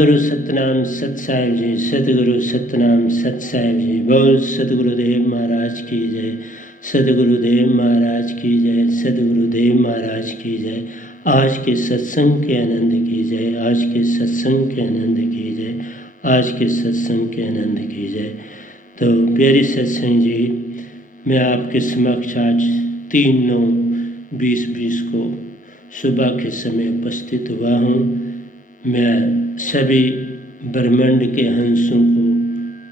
गुरु सतनाम सत साहिब जी, सतगुरु सतनाम सत साहिब जी। बोल सतगुरुदेव महाराज की जय, सतगुरुदेव महाराज की जय, सतगुरुदेव महाराज की जय। आज के सत्संग के आनंद की जय, आज के सत्संग के आनंद की जय, आज के सत्संग के आनंद की जय। तो प्यारे सत्संग जी, मैं आपके समक्ष आज 3/9/2020 को सुबह के समय उपस्थित हुआ हूँ। मैं सभी ब्रह्मांड के हंसों को,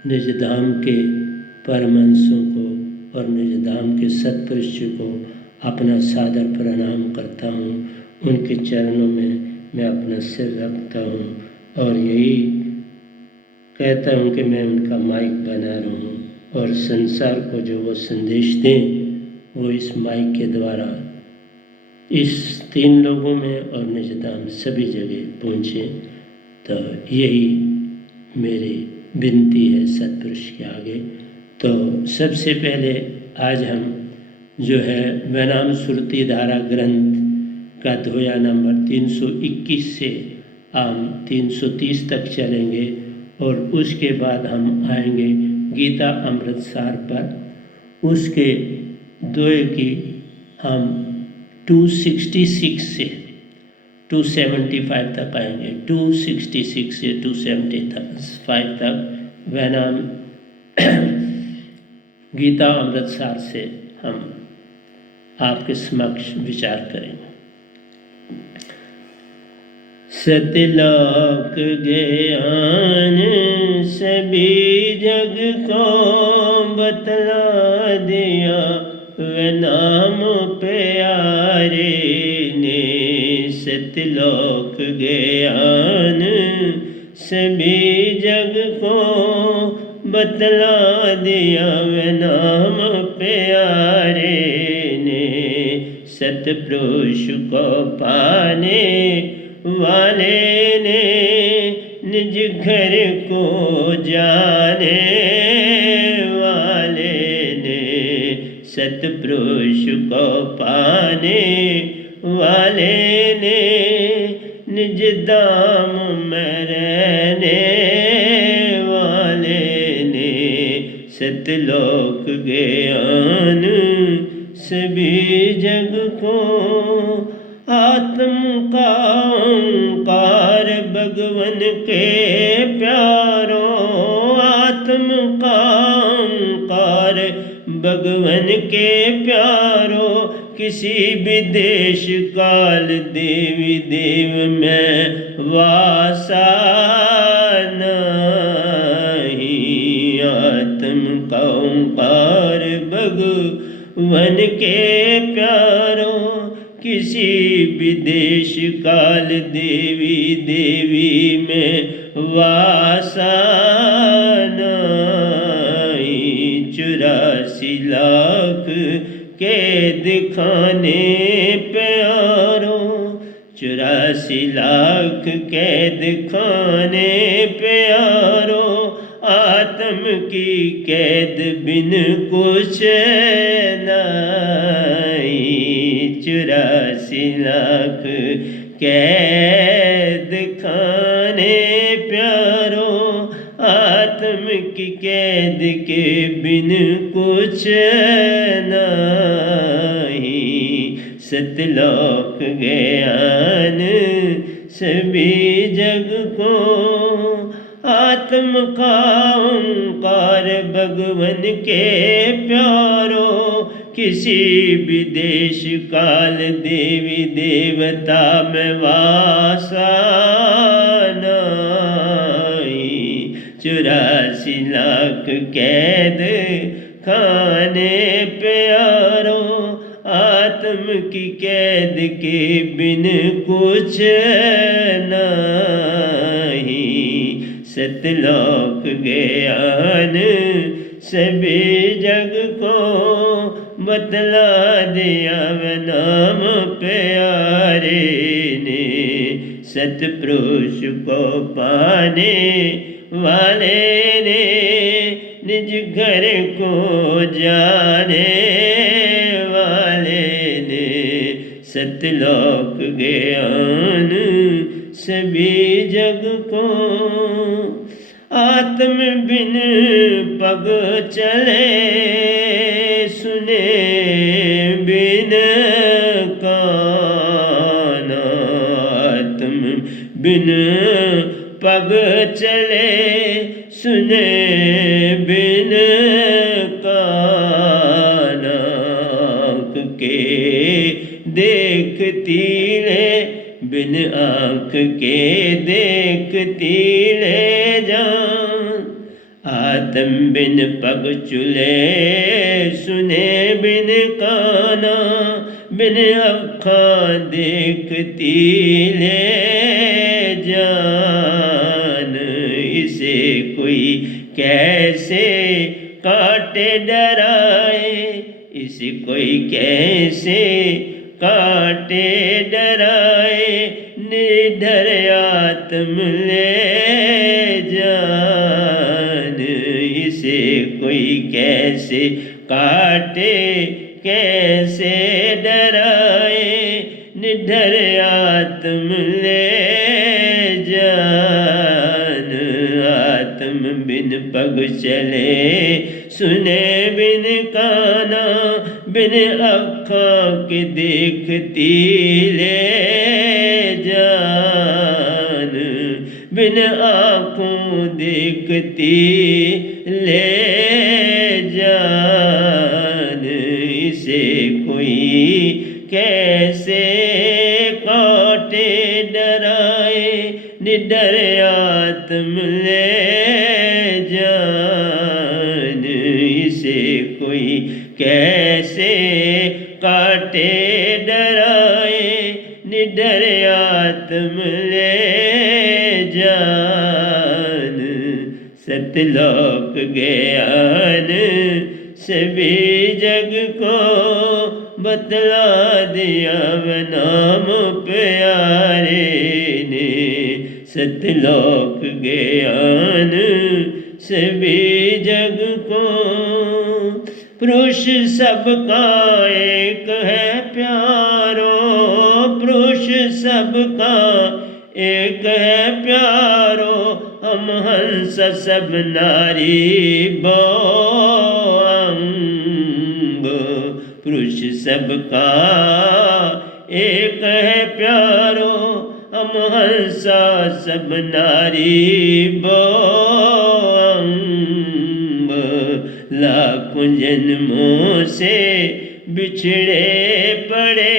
निज धाम के परमहंसों को और निज धाम के सत्पुरुषों को अपना सादर प्रणाम करता हूँ। उनके चरणों में मैं अपना सिर रखता हूँ और यही कहता हूँ कि मैं उनका माइक बना रहूँ और संसार को जो वो संदेश दें वो इस माइक के द्वारा इस 3 लोगों में और निज धाम सभी जगह पहुँचे। तो यही मेरी विनती है सत्पुरुष के आगे। तो सबसे पहले आज हम जो है वैनाम सुरती धारा ग्रंथ का धोया नंबर 321 से हम 330 तक चलेंगे और उसके बाद हम आएंगे गीता अमृतसार पर। उसके दोए की हम 266 से 275 तक आएंगे। 266 से 275 तक वैनाम गीता अमृतसर से हम आपके समक्ष विचार करेंगे। सतलोक ज्ञान सभी जग को बतला दिया, वैनाम प्यारे ने। सतलोक ज्ञान सभी जग को बतला दिया, वैनाम प्यारे ने। सतपुरुष को पाने वाले ने निज घर को जाने वाले ने। सतपुरुष को पाने वाले ने निज धाम में रहने वाले ने। सतलोक ज्ञान सभी जग को आत्म का ओंकार भगवन के प्यारो। आत्म का ओंकार भगवन के प्यारो। किसी भी देश काल देवी देव में वासा नहीं। आत्म का ओंकार भगवन के प्यारो। किसी भी देश काल देवी देवी में वासा नहीं। 84 लाख कैद खाने प्यारो। 84 लाख कैद खाने प्यारो। आत्म की कैद बिन कुछ नहीं। 84 लाख कैद खाने प्यारो। आत्म की कैद के बिन कुछ नहीं। सतलोक ज्ञान सभी जग को आत्म का ओंकार भगवन के प्यारो। किसी भी देश काल देवी देवता में वासा नहीं। 84 लाख कैद खाने प्यारो। आत्म की कैद के बिन कुछ नहीं। सतलोक ज्ञान सभी जग को बतला दिया, वैनाम प्यारे ने। सतपुरुष को पाने वाले ने निज घर को जाने वाले ने। सतलोक ज्ञान सभी जग को। आत्म बिन पग चले, सुने बिन कान। आत्म बिन पग चले, सुने बिन कान। आँख के देखती ले, बिन आँख के देखती ले जान। आत्म बिन पग चले, सुने बिन काना। बिन अखां देखती ले जान। इसे कोई कैसे काटे डराए, इसे कोई कैसे काटे डराए। निडर आत्म ले जान। इसे कोई कैसे काटे कैसे डराए। निडर आत्म ले जान। आत्म बिन पग चले, सुने बिन काना। बिन अखां के देखती ले जान। बिन आँखों देखती ले जान। इसे कोई कैसे काटे डराए। निडर आत्म ले जान। इसे कोई कैसे काटे डराए। निडर आत्म ले जान। सतलोक ज्ञान सभी जग को, बतला दिया वह नाम प्यारे ने। सतलोक ज्ञान सभी जग को, पुरुष सबका एक है प्यारो। पुरुष सबका एक है प्यारो। हम हंस सब नारी बहुअंग। पुरुष सबका एक है प्यारो। हम हंसा सब नारी बहुअंग। लाखों जन्मों से बिछड़े पड़े,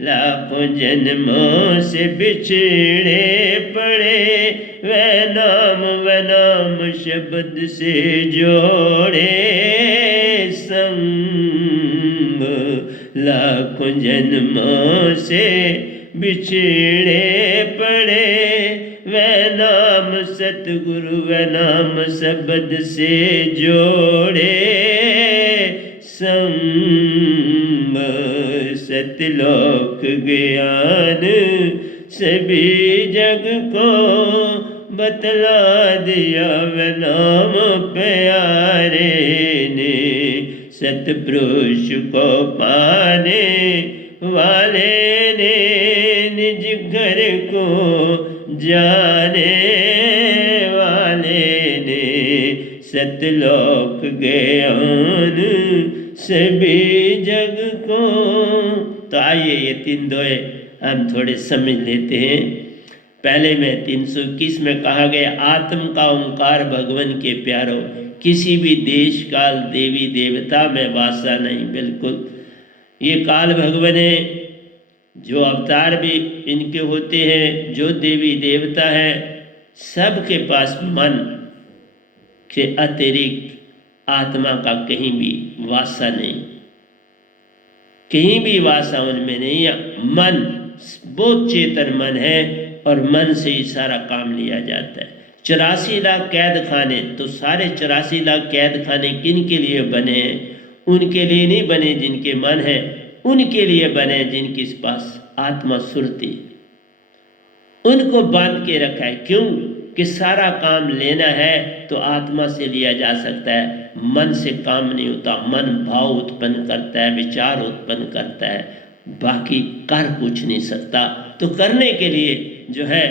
लाखों जन्मों से बिछड़े पड़े। वह नाम शब्द से जोड़े संग। लाखों जन्मों से बिछड़े पड़े। वह नाम सतगुरु, वह नाम शब्द से जोड़े संग। सतलोक ज्ञान सभी जग को, बतला दिया वह नाम प्यारे ने। सतपुरुष को पाने वाले ने, निज घर को जाने वाले ने। सतलोक ज्ञान सभी जग को। तो आइए ये तीन दोहे हम थोड़े समझ लेते हैं। पहले में 321 में कहा गया, आत्म का ओंकार भगवान के प्यारो। किसी भी देश काल देवी देवता में वासा नहीं। बिल्कुल ये काल भगवान है, जो अवतार भी इनके होते हैं, जो देवी देवता है, सबके पास मन के अतिरिक्त आत्मा का कहीं भी वासा नहीं। कहीं भी वासा उनमें नहीं है। मन बहुत चेतन मन है और मन से ही सारा काम लिया जाता है। 84 लाख कैद खाने, तो सारे 84 लाख कैद खाने किन के लिए बने हैं? उनके लिए नहीं बने जिनके मन है, उनके लिए बने जिनके पास आत्मा सुरती। उनको बांध के रखा है। क्यों? कि सारा काम लेना है तो आत्मा से लिया जा सकता है, मन से काम नहीं होता। मन भाव उत्पन्न करता है, विचार उत्पन्न करता है, बाकी कर कुछ नहीं सकता। तो करने के लिए जो है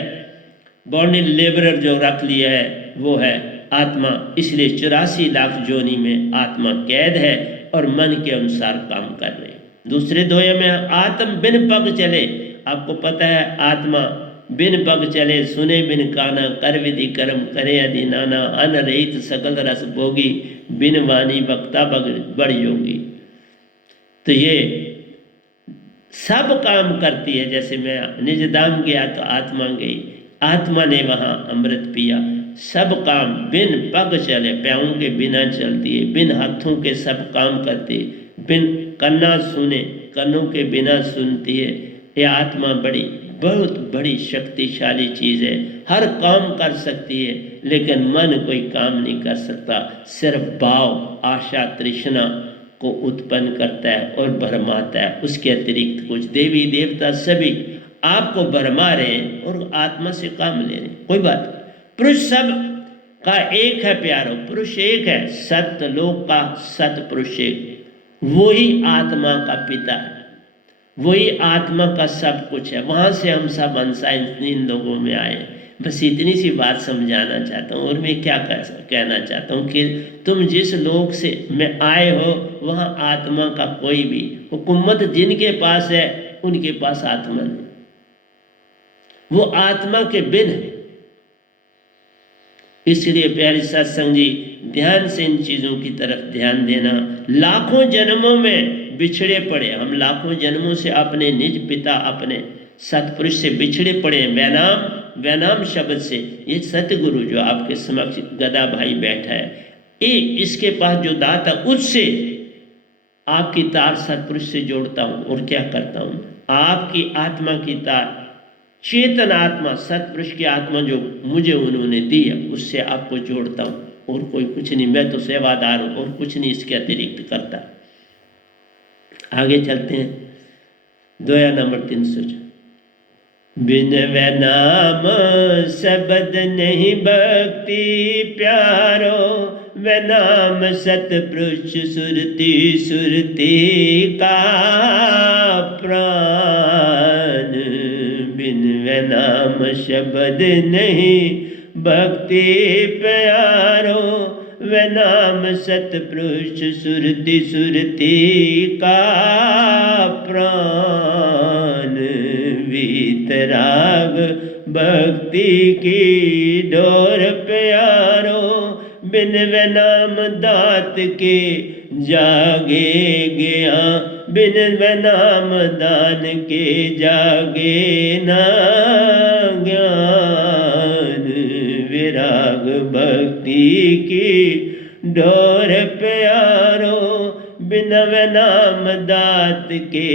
बॉन्डेड लेबरर जो रख लिया है वो है आत्मा। इसलिए 84 लाख जोनी में आत्मा कैद है और मन के अनुसार काम कर रहे हैं। दूसरे दोहे में आत्म बिन पग चले। आपको पता है आत्मा बिन पग चले, सुने बिन काना, कर विधि कर्म करे यदि नाना, अन रहित सकल रस भोगी, बिन वाणी वक्ता बड़ योगी। तो ये सब काम करती है। जैसे मैं निज धाम गया तो आत्मा गई, आत्मा ने वहाँ अमृत पिया। सब काम बिन पग चले, पैरों के बिना चलती है, बिन हाथों के सब काम करती है, बिन कन्ना सुने, कन्नों के बिना सुनती है। ये आत्मा बड़ी बहुत बड़ी शक्तिशाली चीज़ है, हर काम कर सकती है, लेकिन मन कोई काम नहीं कर सकता। सिर्फ भाव, आशा, तृष्णा को उत्पन्न करता है और भरमाता है। उसके अतिरिक्त कुछ देवी देवता सभी आपको भरमा रहे हैं और आत्मा से काम ले रहे हैं, कोई बात नहीं। पुरुष सब का एक है प्यारो, पुरुष एक है, सत्य लोक का सत पुरुष एक, वही आत्मा का पिता है, वही आत्मा का सब कुछ है। वहाँ से हम सब अंश इन लोगों में आए। बस इतनी सी बात समझाना चाहता हूँ। और मैं क्या कहना चाहता हूँ कि तुम जिस लोक से में आए हो वहाँ आत्मा का कोई भी हुकूमत जिनके पास है उनके पास आत्मा नहीं, वो आत्मा के बिन है। इसलिए प्यारे सत्संग जी, ध्यान से इन चीज़ों की तरफ ध्यान देना। लाखों जन्मों में बिछड़े पड़े हम, लाखों जन्मों से अपने निज पिता अपने सतपुरुष से बिछड़े पड़े। वैनाम शब्द से, ये सतगुरु जो आपके समक्ष गदा भाई बैठा है, ये इसके पास जो दाता, उससे आपकी तार सतपुरुष से जोड़ता हूँ। और क्या करता हूँ, आपकी आत्मा की तार, चेतन आत्मा, सतपुरुष की आत्मा जो मुझे उन्होंने दी है, उससे आपको जोड़ता हूँ। और कोई कुछ नहीं, मैं तो सेवादार हूँ और कुछ नहीं इसके अतिरिक्त करता। आगे चलते हैं। दोया नंबर 304। बिन वैनाम शब्द नहीं भक्ति प्यारो, वैनाम सतपुरुष सुरती सुरती का प्राण। बिन वैनाम शब्द नहीं भक्ति प्यारो, वैनाम सतपुरुष सुरती सुरती का प्राण। वीतराग भक्ति की डोर प्यारो, बिन वैनाम दात के जागे गया, बिन वैनाम दान के जागे ना ज्ञान। विराग भक्ति की डोर प्यारो, बिन वैनाम दात के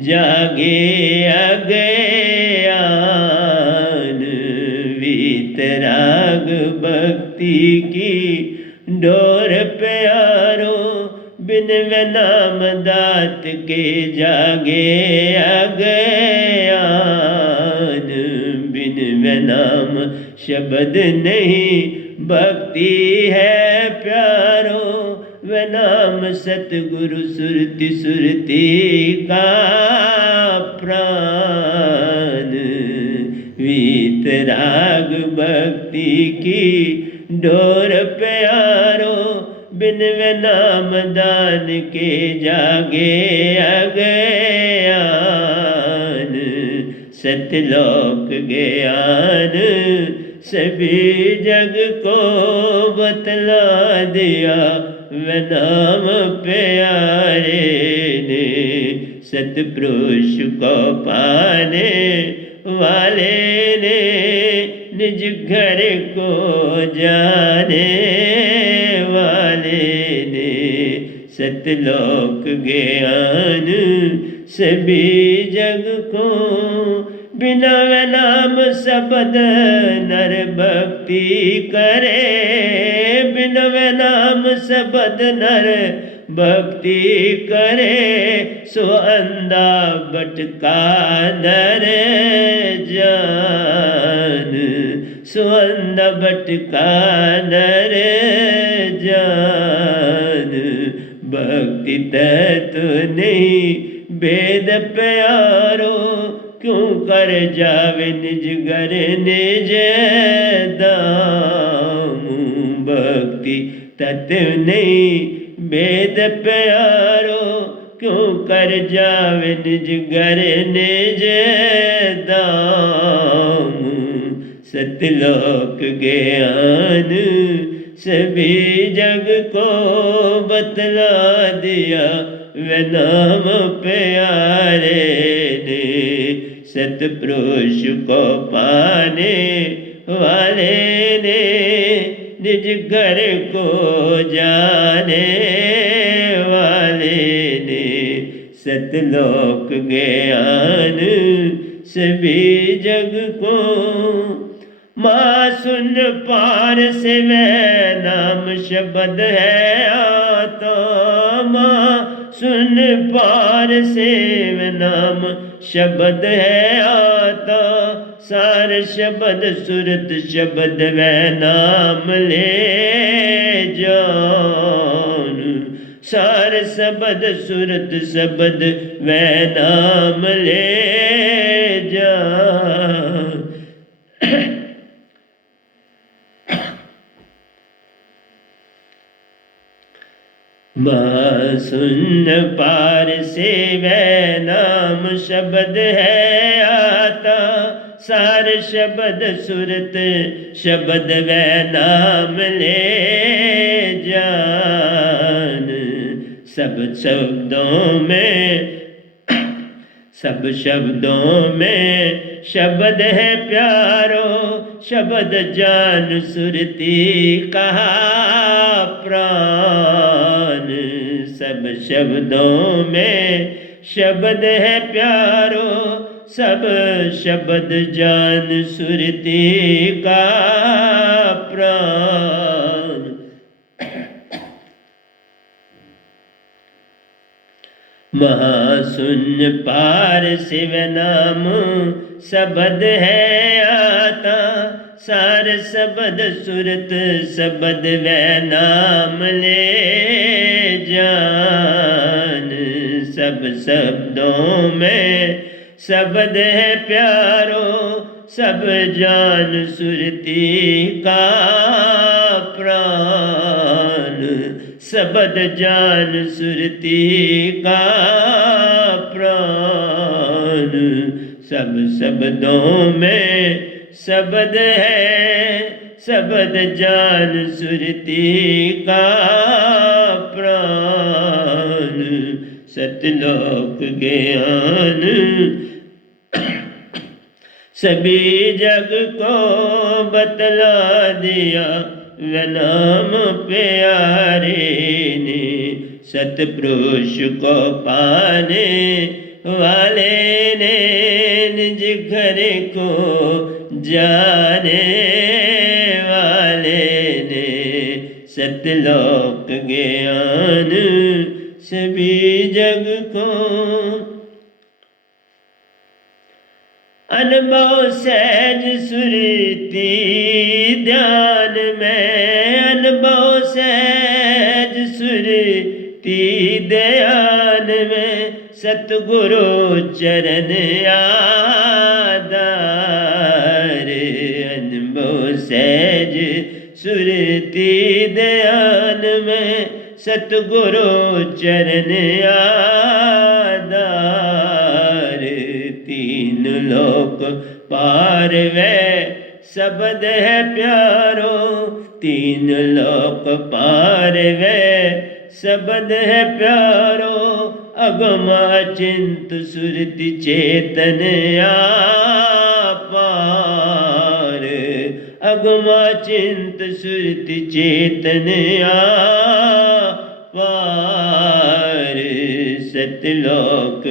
जागे अज्ञान। वीतराग भक्ति की डोर प्यारो, बिन वैनाम दात के जागे अज्ञान। बिन वैनाम शब्द नहीं भक्ति है प्यारो, वैनाम सतगुरु सुरति सुरति का प्राण। वीतराग भक्ति की डोर प्यारो, बिन वैनाम दान के जागे अज्ञान। सतलोक ज्ञान सभी जग को बतला दिया, वैनाम प्यारे ने। सतपुरुष को पाने वाले ने, निज घर को जाने वाले ने। सतलोक ज्ञान सभी जग को, बिना वैनाम शब्द नर भक्ति करे। बिना वैनाम शब्द नर भक्ति करे, सो अंधा भटका नर जान। सो अंधा भटका नर जान। भक्ति तत्व नहीं भेद प्यारो, क्यों कर जावे निज घर निज दाम। भक्ति तत्व नहीं भेद प्यारो, क्यों कर जावे निज घर निज दाम। सतलोक ज्ञान सभी जग को बतला दिया, वे नाम प्यारे ने। सतपुरुष को पाने वाले ने, निज घर को जाने वाले ने। सतलोक ज्ञान सभी जग को, माँ सुन पार से वह नाम शब्द है आता। माँ सुन पार से वह नाम शब्द है आता। सार शब्द सुरत शब्द वह नाम ले जान। सार शब्द सुरत शब्द वह नाम ले जान। माँ सुन पार से वह नाम शब्द है आता। सार शब्द सुरत शब्द वह नाम ले जान। सब शब्दों में सब शब्दों में शब्द है प्यारो, शब्द जान सुरती कहा प्राण। सब शब्दों में शब्द है प्यारो, सब शब्द जान सुरती का प्राण। महासुन पार शिव नाम शब्द है आता। सार शब्द सुरत शब्द वह नाम ले जान। सब शब्दों में शब्द है प्यारो, सब जान सुरती का प्राण। शब्द जान सुरती का प्राण। सब शब्दों में शब्द है, शब्द जान सुरती का प्राण। सतलोक ज्ञान सभी जग को बतला दिया, वह नाम प्यारे ने। सतपुरुष को पाने वाले ने, निज घर को जाने वाले ने। सतलोक ज्ञान सभी जग को, अनुभव सहज सुरती ध्यान में। अनुभव सहज सुरती ध्यान में, सतगुरु चरण आधार। अनुभव सहज सुरती ध्यान में, सतगुरु चरण आधार। तीन लोक पार वह शब्द है प्यारो, तीन लोक पार वह शब्द है प्यारो। अगमा चिंत सुरति चेतन आपार। अगमा चिंत सुरति चेतन आपार। सतलोक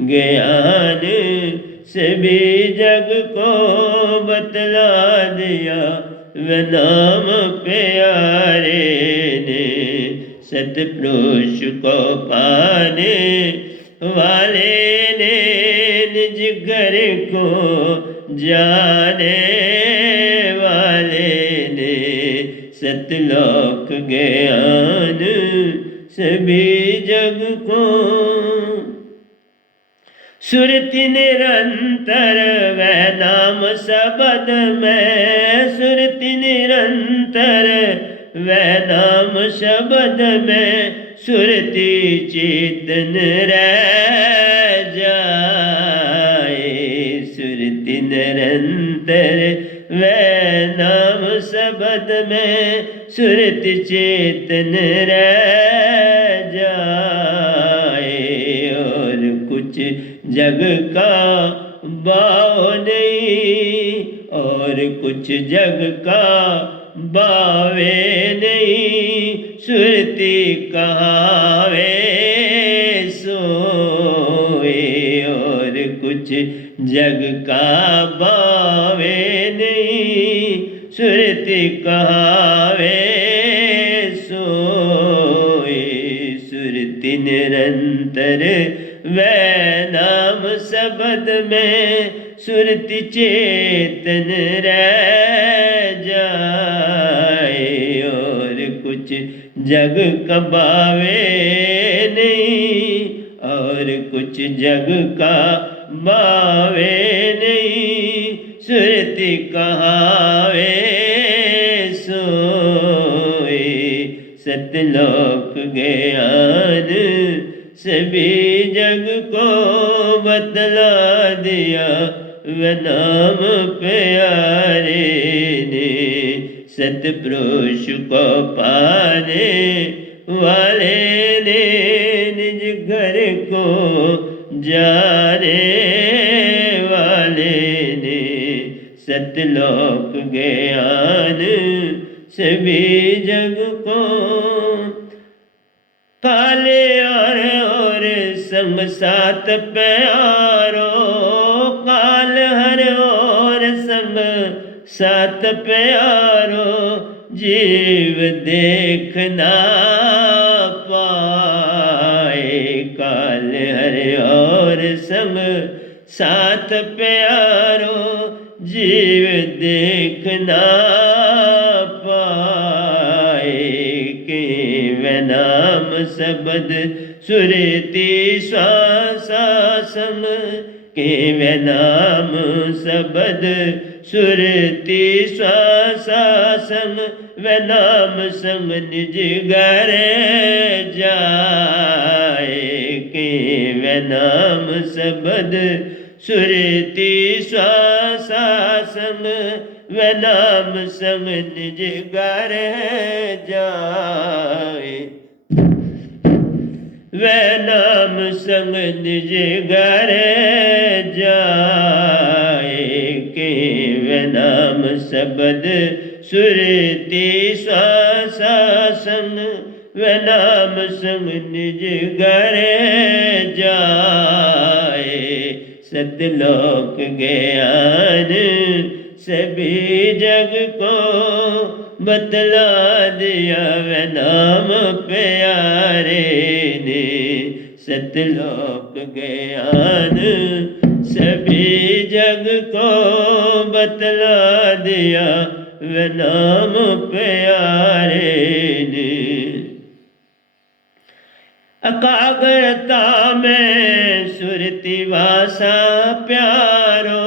ज्ञान सभी जग को बतला दिया, वह नाम प्यारे ने। सतपुरुष को पाने वाले ने, निज घर को जाने वाले ने। सतलोक ज्ञान सभी जग को, सुरति निरंतर वह नाम शब्द में, सुरति निरंतर वह नाम शब्द में, सुरति चेतन रह जाए। सुरति निरंतर वह नाम शब्द में, सुरति चेतन रह जाए। और कुछ जग का भाव नहीं, और कुछ जग का बावे नहीं, सुरति कहावे सोए। और कुछ जग का बावे नहीं, सुरति कहावे सोए। सुरति निरंतर वह नाम शब्द में, सुरति चेतन रह जाए। और कुछ जग कबावे नहीं, और कुछ जग का बावे नहीं, सुरति कहावे सोए। सतलोक ज्ञान सभी जग को बतला दिया, वह नाम प्यारे ने। सतपुरुष को पाने वाले ने, निज घर को जाने वाले ने। सतलोक ज्ञान सभी जग को, काले और संग साथ प्यारो, काल हर और संग साथ प्यारो, जीव देख ना पाए। काल हर और संग साथ प्यारो, जीव देख ना पाए। के वह नाम शब्द सुरति श्वासा संग, के वह नाम शब्द सुरति श्वासा संग, वह नाम संग निज घर जाए। के वह नाम शब्द सुरति श्वासा संग, वह नाम संग निज घर जाए। वह नाम संग निज घर जाए। के वह नाम शब्द सुरति श्वासा संग, वह नाम संग निज घर जाए। सतलोक ज्ञान सभी जग को बतला दिया, वह नाम प्यारे ने। सतलोक ज्ञान सभी जग को बतला दिया, वह नाम प्यारे ने। एकाग्रता में सुरति वासा प्यारो,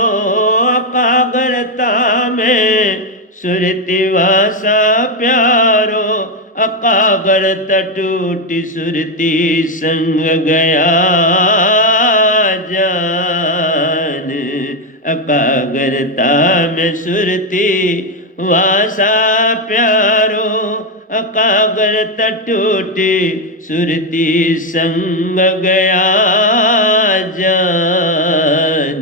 एकाग्रता में सुरति वासा प्यारो। एकाग्रता टूटी सुरति संग गया जान। एकाग्रता में सुरति वासा प्यारो, एकाग्रता टूटी सुरति संग गया जान।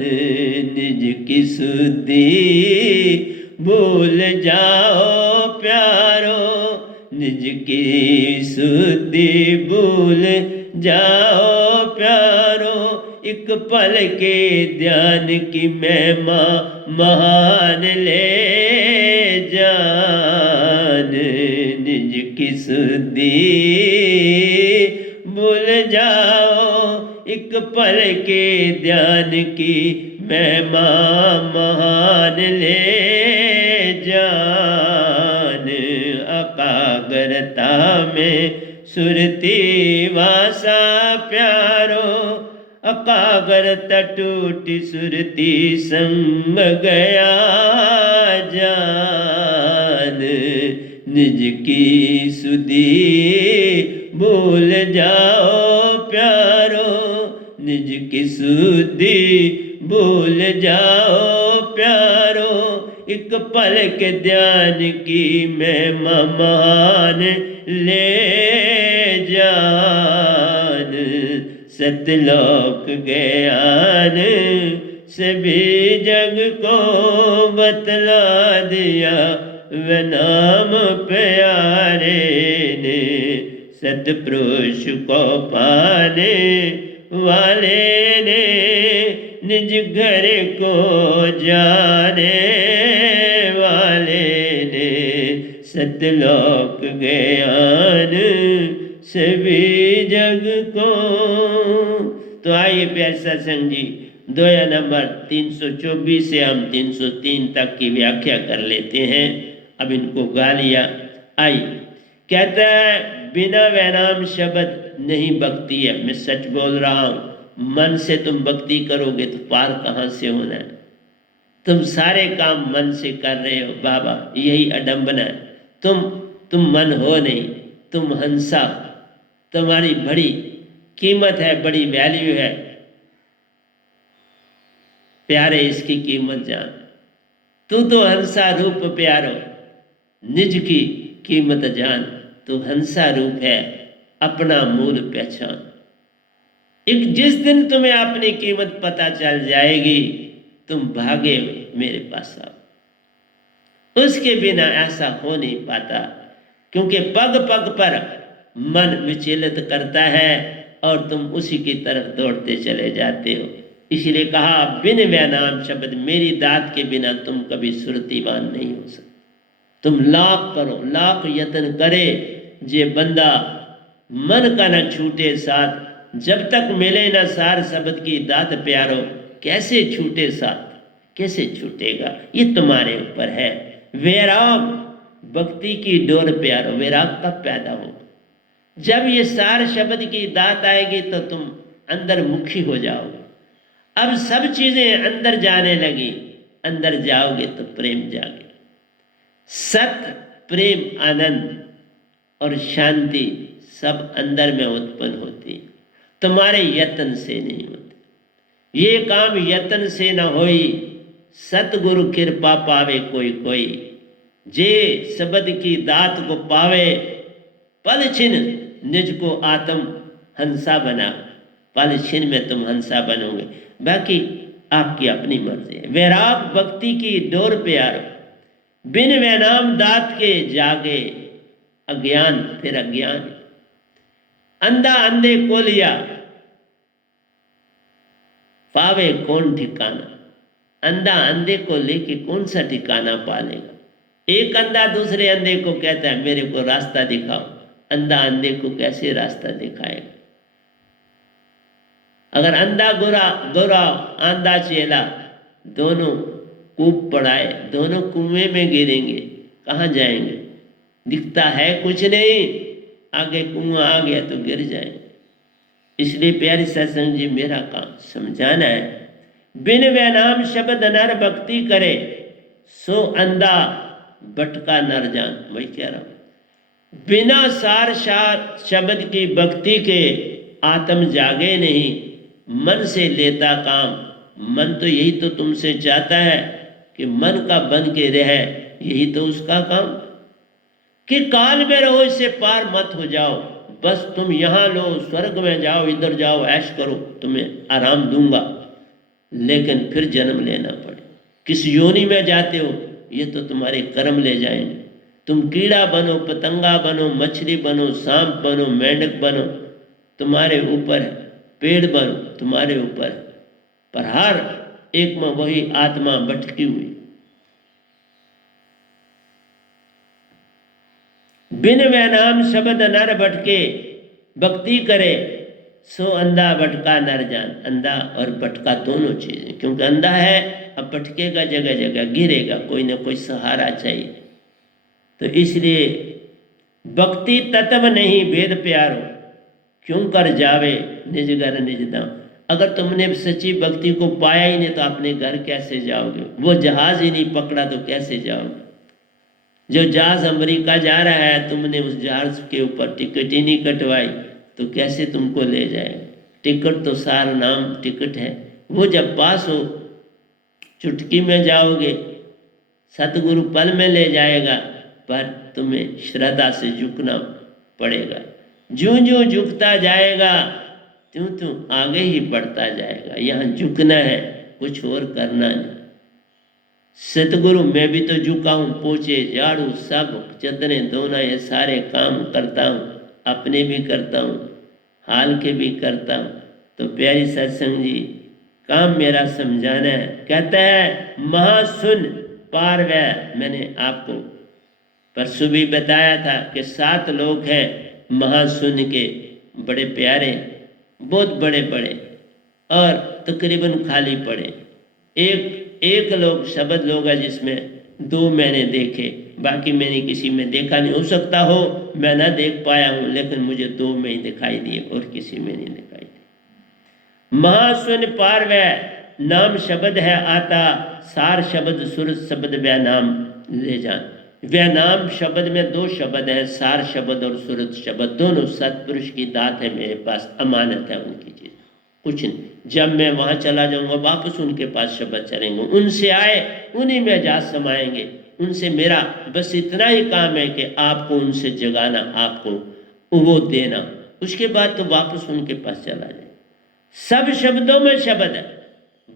निज की सुधि भूल जाओ प्यारो, निज की सुधि भूल जाओ प्यारो। एक पल के ध्यान की महिमा महान ले जान। निज की सुधि भूल जाओ, एक पल के ध्यान की महिमा महान ले जान। एकाग्रता में सुरति वासा प्यारो, कागर टूटी सुरती संग गया जान, निज की सुधी भूल जाओ प्यारो, निज की सुधी भूल जाओ प्यारो। एक पल के ध्यान की महिमा महान ले जान, सतलोक ज्ञान सभी जग को बतला दिया, वह नाम प्यारे ने सतपुरुष को पाने वाले ने, निज घर को जाने वाले ने सतलोक ज्ञान सभी जग को। तो आइए प्यारे सत्संग जी, दोया नंबर 324 से हम 303 तक की व्याख्या कर लेते हैं। अब इनको गा लिया। आइए, कहता है बिना वैराम शब्द नहीं भक्ति है। मैं सच बोल रहा हूँ, मन से तुम भक्ति करोगे तो पार कहाँ से होना है। तुम सारे काम मन से कर रहे हो बाबा, यही अडंबना है। तुम मन हो नहीं, तुम हंसा हो। तुम्हारी बड़ी कीमत है, बड़ी वैल्यू है प्यारे, इसकी कीमत जान। तू तो हंसा रूप प्यारो, निज की कीमत जान। तू हंसा रूप है, अपना मूल पहचान। एक जिस दिन तुम्हें अपनी कीमत पता चल जाएगी, तुम भागे मेरे पास आओ। उसके बिना ऐसा हो नहीं पाता, क्योंकि पग पग पर मन विचलित करता है और तुम उसी की तरफ दौड़ते चले जाते हो। इसलिए कहा बिन वैनाम शब्द, मेरी दात के बिना तुम कभी सुरतिवान नहीं हो सकते। तुम लाख करो, लाख यत्न करे, जे बंदा मन का न छूटे साथ। जब तक मिले न सार शब्द की दात प्यारो, कैसे छूटे साथ, कैसे छूटेगा, ये तुम्हारे ऊपर है। वैराग भक्ति की डोर प्यारो, वैराग कब पैदा होगा? जब ये सार शब्द की दात आएगी तो तुम अंदर मुखी हो जाओगे। अब सब चीजें अंदर जाने लगी, अंदर जाओगे तो प्रेम जागे। सत्य, प्रेम, आनंद और शांति सब अंदर में उत्पन्न होती है, तुम्हारे यत्न से नहीं होती। ये काम यत्न से न होई, सतगुरु कृपा पावे कोई कोई। जे शब्द की दात को पावे, पल छिन निज को आत्म हंसा बना। पल छिन में तुम हंसा बनोगे, बाकी आपकी अपनी मर्जी है। वैराग भक्ति की डोर प्यारो, बिन वैनाम दात के जागे। अज्ञान फिर अज्ञान, अंधा अंधे को लिया, पावे कौन ठिकाना। अंधा अंधे को लेके कौन सा ठिकाना पालेगा? एक अंधा दूसरे अंधे को कहता है मेरे को रास्ता दिखाओ। अंधा अंधे को कैसे रास्ता दिखाएगा? अगर अंधा गोरा आंधा चेला दोनों कूप पड़ाए, दोनों कुएं में गिरेंगे, कहाँ जाएंगे? दिखता है कुछ नहीं, आगे कुआं आ गया तो गिर जाएंगे। इसलिए प्यारे सत्संग जी, मेरा काम समझाना है। बिन वैनाम शब्द नर भक्ति करे, सो अंधा भटका नर जान। वही कह रहा हूं, बिना सार शब्द की भक्ति के आत्म जागे नहीं। मन से लेता काम, मन तो यही तो तुमसे चाहता है कि मन का बन के रहे, यही तो उसका काम। कि काल में रहो, इससे पार मत हो जाओ। बस तुम यहाँ लो, स्वर्ग में जाओ, इधर जाओ, ऐश करो, तुम्हें आराम दूंगा, लेकिन फिर जन्म लेना पड़े। किस योनि में जाते हो, ये तो तुम्हारे कर्म ले जाएंगे। तुम कीड़ा बनो, पतंगा बनो, मछली बनो, सांप बनो, मेंढक बनो, तुम्हारे ऊपर है। पेड़ बनो, तुम्हारे ऊपर है। पर हर एक में वही आत्मा भटकी हुई। बिन वैनाम शब्द नर भटके, भक्ति करे, सो अंधा भटका नर जान। अंधा और भटका दोनों चीजें, क्योंकि अंधा है, अब भटकेगा, जगह जगह गिरेगा, कोई ना कोई सहारा चाहिए। तो इसलिए भक्ति तत्व नहीं भेद प्यारो, क्यों कर जावे निज घर निज दाम। अगर तुमने सच्ची भक्ति को पाया ही नहीं तो अपने घर कैसे जाओगे? वो जहाज ही नहीं पकड़ा तो कैसे जाओगे? जो जहाज अमेरिका जा रहा है, तुमने उस जहाज के ऊपर टिकट ही नहीं कटवाई तो कैसे तुमको ले जाएगा? टिकट तो सारा नाम टिकट है। वो जब पास हो चुटकी में जाओगे, सतगुरु पल में ले जाएगा, पर तुम्हें श्रद्धा से झुकना पड़ेगा। ज्यों ज्यों झुकता जाएगा त्यों त्यों आगे ही बढ़ता जाएगा। यहाँ झुकना है, कुछ और करना नहीं। सतगुरु मैं भी तो झुका हूँ, पोछे झाड़ू सब चदरें धोना ये सारे काम करता हूँ, अपने भी करता हूँ, हाल के भी करता हूँ। तो प्यारी सत्संग जी, काम मेरा समझाना है। कहता है महासुन पारवै, मैंने आपको परसों भी बताया था कि 7 लोग हैं महासुन के, बड़े प्यारे, बहुत बड़े बड़े और तकरीबन खाली पड़े। एक लोग शब्द लोग है जिसमें 2 मैंने देखे, बाकी मैंने किसी में देखा नहीं। हो सकता हो मैं ना देख पाया हूँ, लेकिन मुझे 2 में ही दिखाई दिए और किसी में नहीं दिखाई दिए। महासुन पारवै नाम शब्द है आता, सार शब्द सुरत शब्द वै नाम ले जान। वह नाम शब्द में 2 शब्द हैं, सार शब्द और सुरत शब्द। दोनों सतपुरुष की दात है, मेरे पास अमानत है उनकी चीज, कुछ नहीं। जब मैं वहां चला जाऊंगा वापस उनके पास शब्द चलेंगे, उनसे आए उन्हीं में जा समाएंगे। उनसे मेरा बस इतना ही काम है कि आपको उनसे जगाना, आपको वो देना, उसके बाद तो वापस उनके पास चला जाए। सब शब्दों में शब्द है,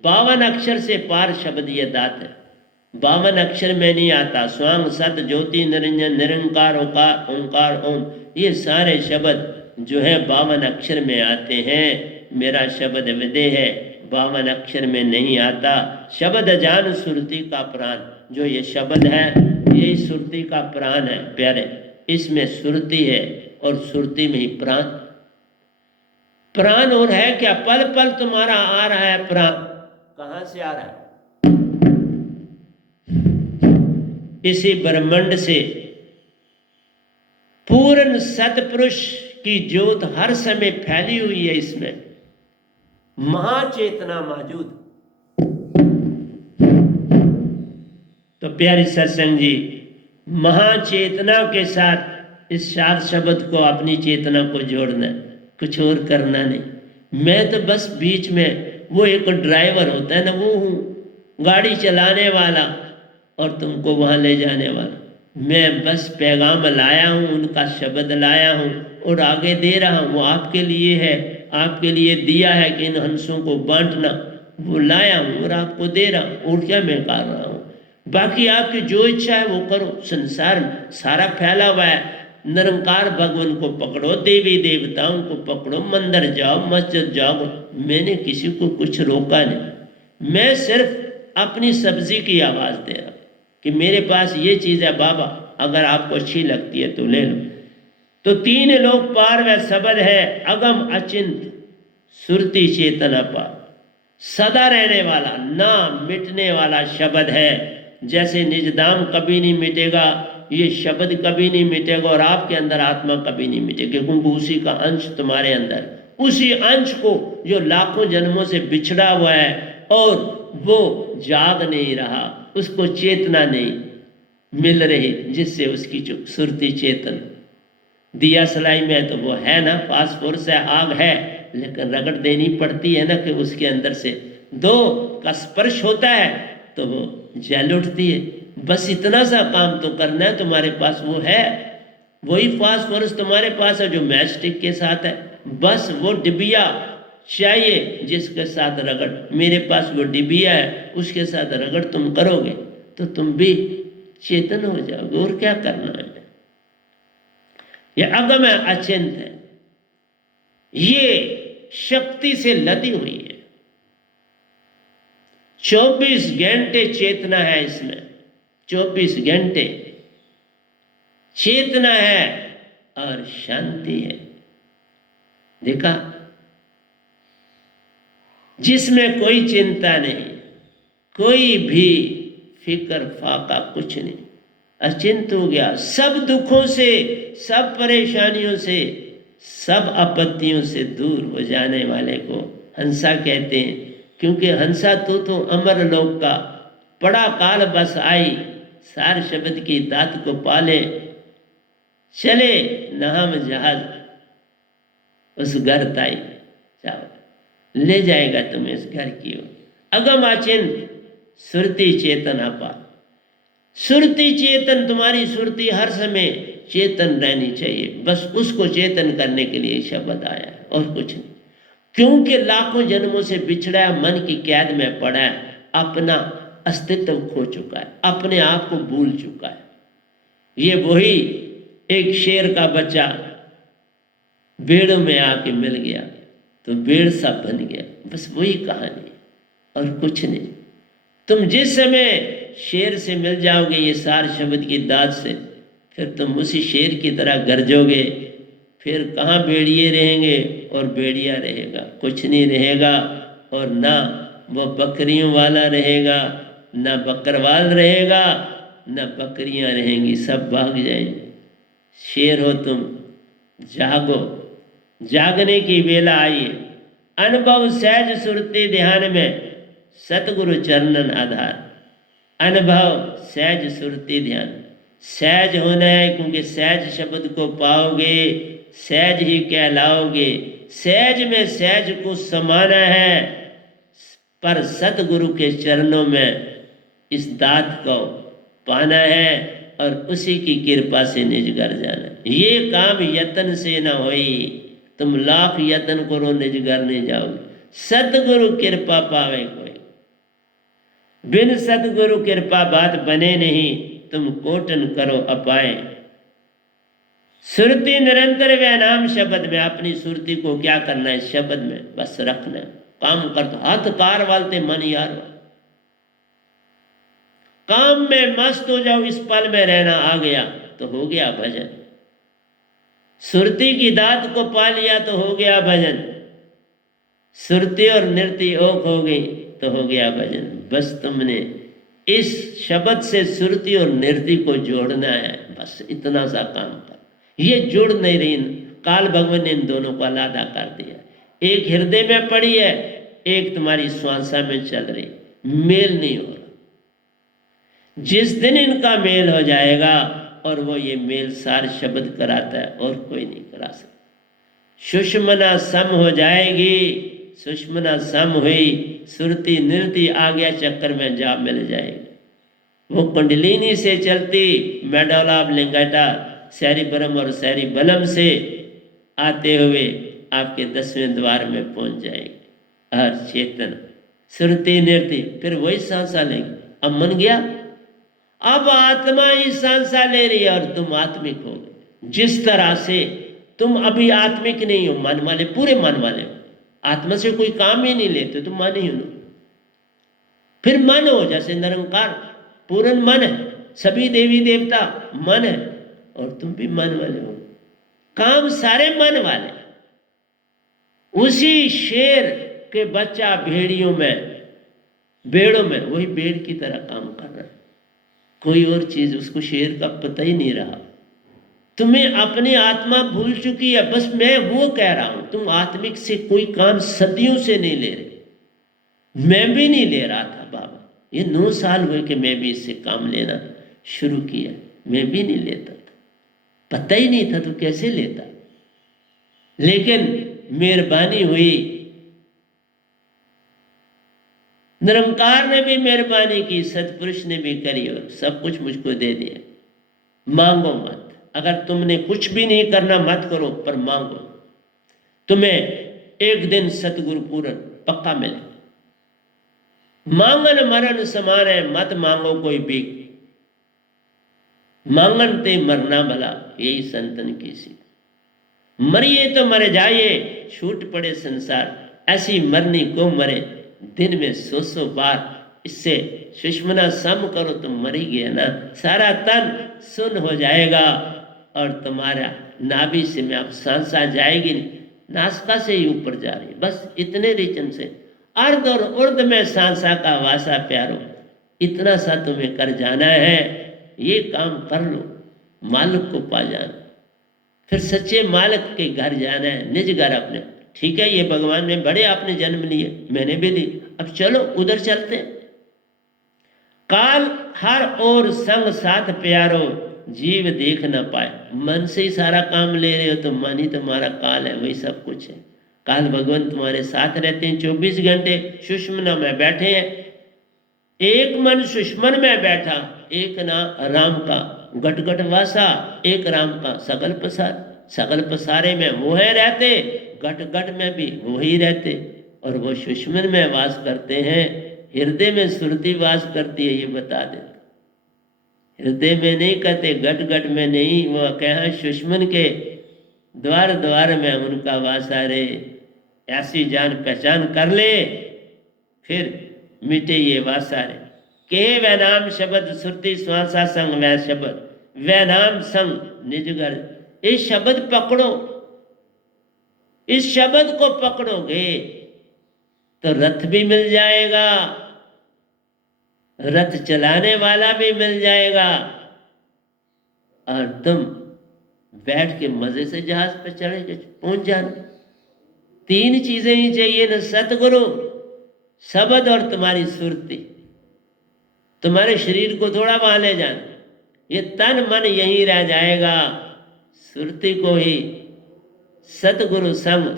52 अक्षर से पार शब्द ये दात है। 52 अक्षर में नहीं आता। स्वांग सत ज्योति निरंजन निरंकार ओंकार ओम, ये सारे शब्द जो है 52 अक्षर में आते हैं। मेरा शब्द विदे है, 52 अक्षर में नहीं आता। शब्द जान सुरती का प्राण, जो ये शब्द है यही सुरती का प्राण है प्यारे। इसमें सुरती है और सुरती में ही प्राण। प्राण और है क्या? पल पल तुम्हारा आ रहा है प्राण, कहां से आ रहा है? इसी ब्रह्मांड से पूर्ण सतपुरुष की ज्योत हर समय फैली हुई है। इसमें महाचेतना मौजूद। तो प्यारी सत्संग जी, महाचेतना के साथ इस 4 शब्द को, अपनी चेतना को जोड़ना, कुछ और करना नहीं। मैं तो बस बीच में वो एक ड्राइवर होता है ना, वो हूँ गाड़ी चलाने वाला और तुमको वहां ले जाने वाला। मैं बस पैगाम लाया हूँ, उनका शब्द लाया हूँ और आगे दे रहा हूँ। वो आपके लिए है, आपके लिए दिया है कि इन हंसों को बांटना, वो लाया हूँ और आपको दे रहा हूँ। और क्या मैं कर रहा हूँ? बाकी आपकी जो इच्छा है वो करो। संसार सारा फैला हुआ है। निरंकार भगवान को पकड़ो, देवी देवताओं को पकड़ो, मंदिर जाओ, मस्जिद जाओ। मैंने किसी को कुछ रोका नहीं। मैं सिर्फ अपनी सब्जी की आवाज़ दे रहा हूँ कि मेरे पास ये चीज़ है बाबा, अगर आपको अच्छी लगती है तो ले लो। तो 3 लोग पार वह शब्द है अगम अचिंत सुरती चेतना पार, सदा रहने वाला ना मिटने वाला शब्द है। जैसे निजधाम कभी नहीं मिटेगा, ये शब्द कभी नहीं मिटेगा और आपके अंदर आत्मा कभी नहीं मिटेगी, क्योंकि उसी का अंश तुम्हारे अंदर, उसी अंश को जो लाखों जन्मों से बिछड़ा हुआ है और वो जाग नहीं रहा, उसको चेतना नहीं मिल रही, जिससे उसकी जो सुरती चेतन दिया सलाई में तो वो है ना, फास्फोरस है, आग है, लेकिन रगड़ देनी पड़ती है ना कि उसके अंदर से 2 का स्पर्श होता है तो वो जल उठती है। बस इतना सा काम तो करना है, तुम्हारे पास वो है, वही फास्फोरस तुम्हारे पास है जो मैचस्टिक के साथ है। बस वो डिबिया चाहिए जिसके साथ रगड़, मेरे पास वो डिबिया है, उसके साथ रगड़ तुम करोगे तो तुम भी चेतन हो जाओगे। और क्या करना है? ये अगम है, अचिंत है, ये शक्ति से लदी हुई है। 24 घंटे चेतना है इसमें, 24 घंटे चेतना है और शांति है। देखा, जिसमें कोई चिंता नहीं, कोई भी फिक्र फाका कुछ नहीं, अचिंत हो गया। सब दुखों से, सब परेशानियों से, सब आपत्तियों से दूर हो जाने वाले को हंसा कहते हैं, क्योंकि हंसा तो अमर लोक का, पड़ा काल बस आई, सार शब्द की दात को पाले, चले नहाम जहाज उस घर ताई, जाओ ले जाएगा तुम्हें इस घर की ओर। अगम अचिंत सुरति चेतन आपा, सुरति चेतन, तुम्हारी सुरति हर समय चेतन रहनी चाहिए, बस उसको चेतन करने के लिए शब्द आया है और कुछ नहीं। क्योंकि लाखों जन्मों से बिछड़ा है, मन की कैद में पड़ा है, अपना अस्तित्व खो चुका है, अपने आप को भूल चुका है। ये वही एक शेर का बच्चा भेड़ों में आके मिल गया तो भेड़ सा बन गया, बस वही कहानी और कुछ नहीं। तुम जिस समय शेर से मिल जाओगे ये सार शब्द की दाद से, फिर तुम उसी शेर की तरह गरजोगे। फिर कहाँ भेड़िए रहेंगे और भेड़िया रहेगा, कुछ नहीं रहेगा। और ना वो बकरियों वाला रहेगा, ना बकरवाल रहेगा, ना बकरियां रहेंगी, सब भाग जाएंगे। शेर हो तुम, जागो, जागने की वेला आई है। अनुभव सहज सुरती ध्यान में, सतगुरु चरणन आधार। अनुभव सहज सुरती ध्यान, सहज होना है, क्योंकि सहज शब्द को पाओगे सहज ही कहलाओगे। सहज में सहज को समाना है, पर सतगुरु के चरणों में इस दात को पाना है और उसी की कृपा से निज घर जाना। ये काम यत्न से न होई, तुम लाख यत्न करो निज घर नहीं जाओगे। सतगुरु कृपा पावे कोई, बिन सतगुरु कृपा बात बने नहीं, तुम कोटन करो अपाए। सुरती निरंतर व नाम शब्द में, अपनी सुरती को क्या करना है, शब्द में बस रखना है। काम कर तो हाथ कार वालते मन यार, काम में मस्त हो जाओ, इस पल में रहना आ गया तो हो गया भजन। सुरती की दात को पा लिया तो हो गया भजन। सुरती और नृत्य ओक हो गई तो हो गया भजन। बस तुमने इस शब्द से सुरती और नृत्य को जोड़ना है, बस इतना सा काम कर। ये जुड़ नहीं रही, काल भगवान ने इन दोनों को अलग कर दिया। एक हृदय में पड़ी है, एक तुम्हारी श्वासा में चल रही, मेल नहीं हो रहा। जिस दिन इनका मेल हो जाएगा, और वो ये मेल सार शब्द कराता है और कोई नहीं करा सकता। सुषमना सम हो जाएगी, सुषमना सम हुई, सुरती नृत्य आ गया, चक्कर में जा मिल जाएगी। वो कुंडलिनी से चलती मेडोलाब लिंगाटा सैरी ब्रह्म और सैरी बलम से आते हुए आपके 10वें द्वार में पहुंच जाएगी। हर चेतन सुरती नृत्य, फिर वही सांसा लेंगे। अब मन गया, अब आत्मा ही सांसा ले रही है और तुम आत्मिक हो गए। जिस तरह से तुम अभी आत्मिक नहीं हो, मन वाले पूरे मन वाले हो, आत्मा से कोई काम ही नहीं लेते, तुम मन ही हो। फिर मन हो, जैसे निरंकार पूर्ण मन है, सभी देवी देवता मन है, और तुम भी मन वाले हो। काम सारे मन वाले। उसी शेर के बच्चा भेड़ियों में, भेड़ों में वही भेड़ की तरह काम कर रहा है। कोई और चीज उसको शेर का पता ही नहीं रहा। तुम्हें अपनी आत्मा भूल चुकी है। बस मैं वो कह रहा हूं, तुम आत्मिक से कोई काम सदियों से नहीं ले रहे। मैं भी नहीं ले रहा था बाबा, ये 9 साल हुए कि मैं भी इससे काम लेना शुरू किया। मैं भी नहीं लेता था, पता ही नहीं था तो कैसे लेता। लेकिन मेहरबानी हुई, निरंकार ने भी मेहरबानी की, सतपुरुष ने भी करी और सब कुछ मुझको दे दिया। मांगो मत, अगर तुमने कुछ भी नहीं करना मत करो, पर मांगो। तुम्हें एक दिन सतगुरु पूर्ण पक्का मिले। मांगन मरण समान है, मत मांगो कोई भीख, मांगन ते मरना भला, यही संतन की सीख। मरिए तो मर जाइए, छूट पड़े संसार, ऐसी मरनी को मरे दिन में 100 बार। इससे सुषमना सम करो तो मर ही गया ना, सारा तन सुन हो जाएगा और तुम्हारा नाभि से में अब सांसा जाएगी, नासिका से ही ऊपर जा रही। बस इतने रीजन से अर्ध और उर्ध में सांसा का वासा प्यारो, इतना सा तुम्हें कर जाना है। ये काम कर लो, मालिक को पा जाना, फिर सच्चे मालिक के घर जाना है, निज घर अपने। ठीक है, ये भगवान ने बड़े आपने जन्म लिए, मैंने भी ली, अब चलो उधर चलते हैं। काल हर ओर संग साथ प्यारो, जीव देख न पाए। मन से ही सारा काम ले रहे हो तो मन ही तुम्हारा काल है, वही सब कुछ है। काल भगवान तुम्हारे साथ रहते हैं 24 घंटे, सुषुम्ना में बैठे हैं। एक मन सुषमन में बैठा, एक ना राम का गट गट वासा, एक राम का सगल पसार। सगल पसारे में वो है रहते, गट गट में भी वो ही रहते, और वो सुषमन में वास करते हैं। हृदय में सुरती वास करती है, ये बता दे। हृदय में नहीं कहते, गट गट में नहीं, वो कहा सुषमन के द्वार द्वार में उनका वास आ रे। ऐसी जान पहचान कर ले, फिर मिटे ये वासारे। के वह नाम शब्द सुरती श्वासा संग वह शब्द, वह नाम संग निजगर। इस शब्द पकड़ो, इस शब्द को पकड़ोगे तो रथ भी मिल जाएगा, रथ चलाने वाला भी मिल जाएगा, और तुम बैठ के मजे से जहाज पर चढ़ेगे, पहुंच जाना। 3 चीजें ही चाहिए ना, सतगुरु, शब्द और तुम्हारी सुरती। तुम्हारे शरीर को थोड़ा वहां ले जाना, ये तन मन यहीं रह जाएगा। सुरती को ही सतगुरु संग,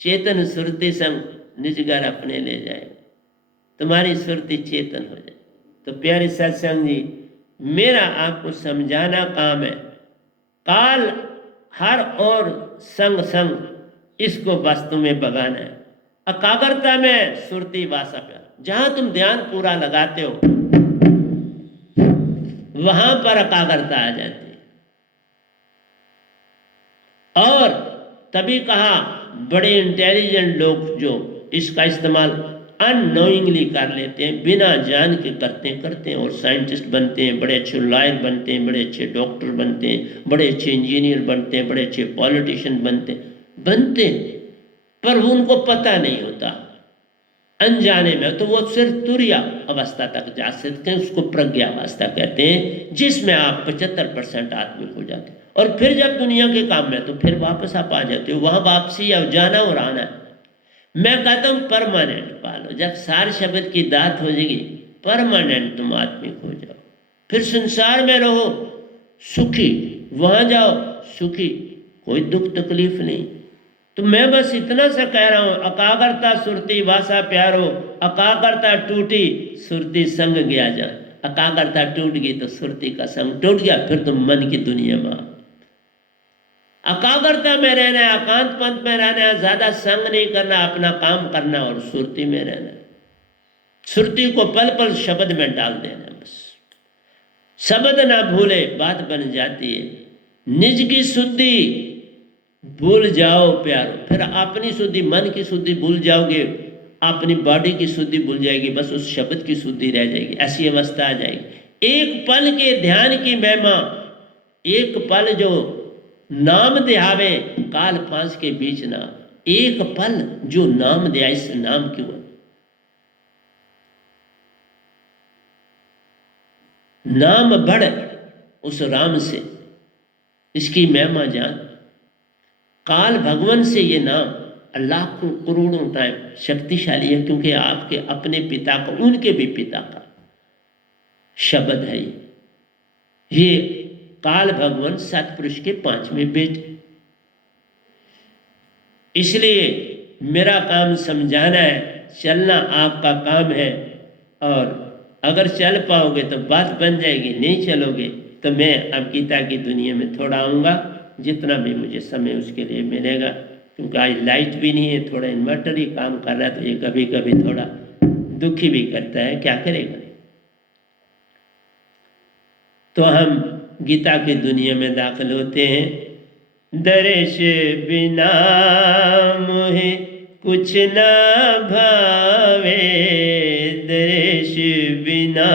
चेतन सुरती संग निजगर अपने ले जाएगा, तुम्हारी सुरती चेतन हो जाए। तो प्यारे सत्संग जी, मेरा आपको समझाना काम है। काल हर और संग संग इसको वास्तव में भगाना है। एकाग्रता में सुरती वासा प्यार, जहां तुम ध्यान पूरा लगाते हो वहां पर एकाग्रता आ जाती है। और तभी कहा, बड़े इंटेलिजेंट लोग जो इसका इस्तेमाल अननोइंगली कर लेते हैं, बिना जान के करते हैं और साइंटिस्ट बनते हैं, बड़े अच्छे लॉयर बनते हैं, बड़े अच्छे डॉक्टर बनते हैं, बड़े अच्छे इंजीनियर बनते हैं, बड़े अच्छे पॉलिटिशियन बनते हैं, पर उनको पता नहीं होता अनजाने में, तो वो सिर्फ तुरिया अवस्था तक जा सकते हैं, उसको प्रज्ञा अवस्था कहते हैं, जिसमें आप 75% आत्मिक हो जाते हैं। और फिर जब दुनिया के काम में, तो फिर वापस आप आ जाते हो, वहां वापसी अब जाना और आना है। मैं कहता हूं परमानेंट पालो, जब सार शब्द की दात हो जाएगी, परमानेंट तुम आत्मिक हो जाओ, फिर संसार में रहो सुखी, वहां जाओ सुखी, कोई दुख तकलीफ नहीं। तो मैं बस इतना सा कह रहा हूं, एकाग्रता सुरती वासा प्यारो, एकाग्रता टूटी सुरती संग गया जा। एकाग्रता टूट गई तो सुरती का संग टूट गया, फिर तुम मन की दुनिया में। एकाग्रता में रहना है, एकांत पंथ में रहना है, ज्यादा संग नहीं करना, अपना काम करना और सुरती में रहना है। सुरती को पल पल शब्द में डाल देना, बस शब्द ना भूले, बात बन जाती है। निज की शुद्धि भूल जाओ प्यारो, फिर अपनी शुद्धि, मन की शुद्धि भूल जाओगे, अपनी बॉडी की शुद्धि भूल जाएगी, बस उस शब्द की शुद्धि रह जाएगी। ऐसी अवस्था आ जाएगी। एक पल के ध्यान की महिमा, एक पल जो नाम देहावे, काल फांस के बीच ना, एक पल जो नाम दिया, इस नाम क्यों है? नाम बढ़ उस राम से, इसकी महिमा जान। काल भगवान से ये नाम लाखों करोड़ों टाइम शक्तिशाली है, क्योंकि आपके अपने पिता का, उनके भी पिता का शब्द है ये काल भगवान सतपुरुष के 5वें बेटे। इसलिए मेरा काम समझाना है, चलना आपका काम है, और अगर चल पाओगे तो बात बन जाएगी, नहीं चलोगे तो मैं अब गीता की दुनिया में थोड़ा आऊँगा, जितना भी मुझे समय उसके लिए मिलेगा, क्योंकि आज लाइट भी नहीं है, थोड़ा इन्वर्टर ही काम कर रहा है, तो ये कभी कभी थोड़ा दुखी भी करता है, क्या करेगा। तो हम गीता की दुनिया में दाखिल होते हैं। दर्श बिना मोहे कुछ न भावे, दर्श बिना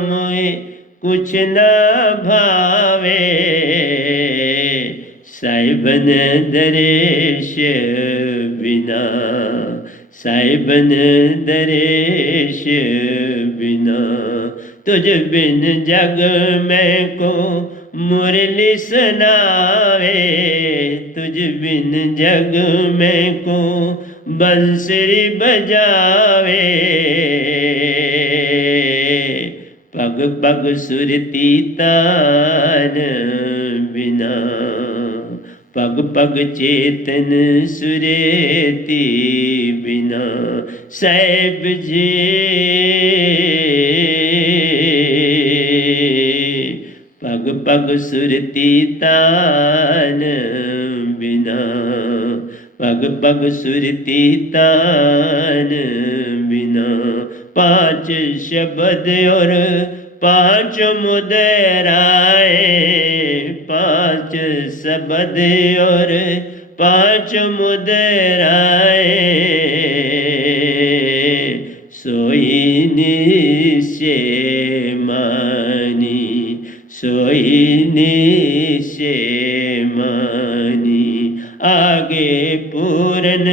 मोहे कुछ न भावे, साहिबन दर्श बिना, साहिबन दर्श बिना, तुझ बिन जग में को मुरली सुनावे, तुझ बिन जग में को बंसुरी बजावे। पग पग सुरती तान बिना, पग पग चेतन सुरेती बिना। साहिब जी पग पग सुरती तान बिना, पग पग सुरती तान बिना। पांच शब्द और पांच मुद्राएं, पांच शब्द और पांच मुद्राएं। सोई निश्चय मानी, सोई निश्चय मानी। आगे पूरन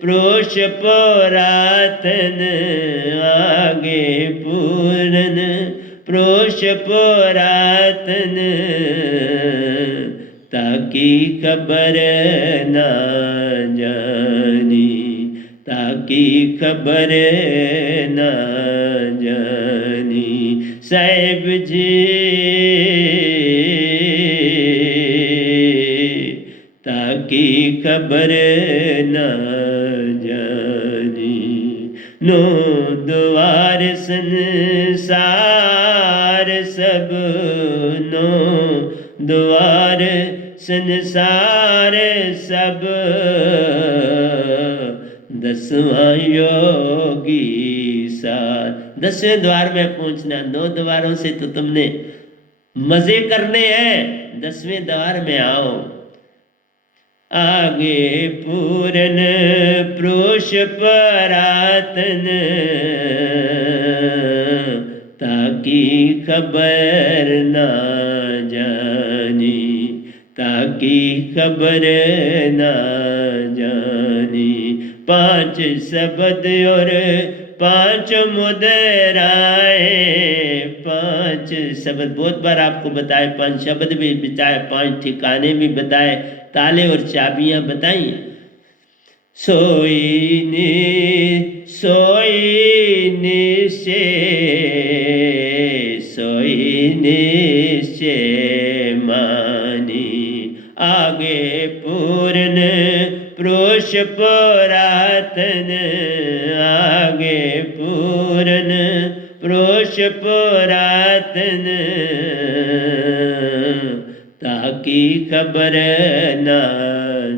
प्रोष पुरातन, आगे पूरन प्रोष पुरातन। ताकि खबर ना जानी, ताकि खबर ना जानी। साहिब जी ताकि खबर ना जानी। नो द्वार संसार सब, नो द्वार संसार सब। दसवां योगी साथ, 10वें द्वार में पहुंचना। 9 द्वारों से तो तुमने मजे करने हैं, 10वें द्वार में आओ। आगे पूरन प्रोष परातन, ताकि खबर ना जानी, ताकि खबर ना जानी। पांच शब्द और पांच मुद्राएं, पांच शब्द बहुत बार आपको बताए, 5 शब्द भी बताए, 5 ठिकाने भी बताए, ताले और चाबियां बताई। सोई निश्चय, सोई निश्चय मानी। आगे पूर्ण प्रोष पुरातन, आगे पूर्ण प्रोष पुरातन। ताकि खबर ना